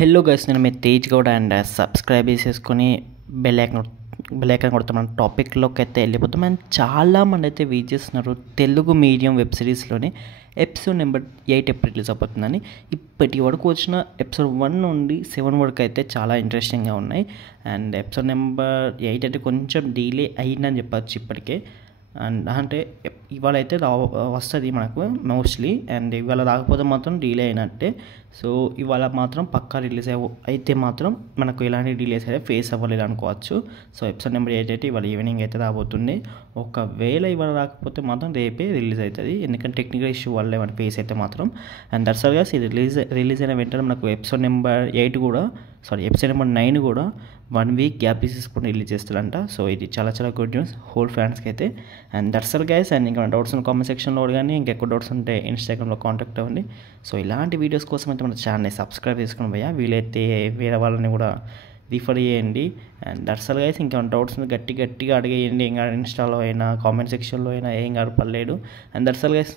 Hello guys, నేను మీ Tej Goud and subscribe చేసేసుకొని bell icon కొడతాం. మన టాపిక్లోకి అయితే వెళ్ళిపోతాం. అండ్ చాలామంది అయితే వెయిట్ చేస్తున్నారు తెలుగు మీడియం వెబ్ సిరీస్లోని ఎపిసోడ్ నెంబర్ 8 ఎప్పుడు రిలీజ్ అయిపోతుందని. ఇప్పటి వరకు వచ్చిన ఎపిసోడ్ 1 నుండి 7 వరకు అయితే చాలా ఇంట్రెస్టింగ్గా ఉన్నాయి. అండ్ ఎపిసోడ్ నెంబర్ 8 అయితే కొంచెం డిలే అయిందని చెప్పచ్చు ఇప్పటికే. అండ్ అంటే ఇవాళ అయితే వస్తుంది మనకు మోస్ట్లీ. అండ్ ఇవాళ రాకపోతే మాత్రం డిలే అయినట్టే. సో ఇవాళ మాత్రం పక్కా రిలీజ్ అయితే మాత్రం మనకు ఎలాంటి డిలేస్ అయితే ఫేస్ అవ్వలేదు అనుకోవచ్చు. సో ఎపిసోడ్ నెంబర్ 8 అయితే ఇవాళ ఈవినింగ్ అయితే రాబోతుంది. ఒకవేళ ఇవాళ రాకపోతే మాత్రం రేపే రిలీజ్ అవుతుంది, ఎందుకంటే టెక్నికల్ ఇష్యూ వల్ల ఏమైనా ఫేస్ అయితే మాత్రం. అండ్ దట్స్ ఇది రిలీజ్ అయిన వెంటనే మనకు ఎపిసోడ్ నెంబర్ 9 కూడా 1 వీక్ గ్యాప్ తీసుకొని రిలీజ్ చేస్తారంట. సో ఇది చాలా చాలా గుడ్ న్యూస్ హోల్ ఫ్యాన్స్కి అయితే. And that's guys. అండ్ ఇంకా డౌట్స్ ఉన్న కామెంట్ సెక్షన్లో కానీ ఇంకెక్కువ డౌట్స్ ఉంటే ఇన్స్టాగ్రామ్లో కాంటాక్ట్ అవ్వండి. సో ఇలాంటి వీడియోస్ కోసం అయితే మన ఛానల్ని సబ్స్క్రైబ్ చేసుకుని భయ్యా, వీలైతే వేరే వాళ్ళని కూడా రిఫర్ చేయండి. And that's guys. ఇంకేమైనా డౌట్స్ ఉంది గట్టిగా అడిగేయండి. ఇంకా ఇన్స్టాలో అయినా కామెంట్ సెక్షన్లో అయినా ఏం కాదు, పర్లేదు. And that's guys.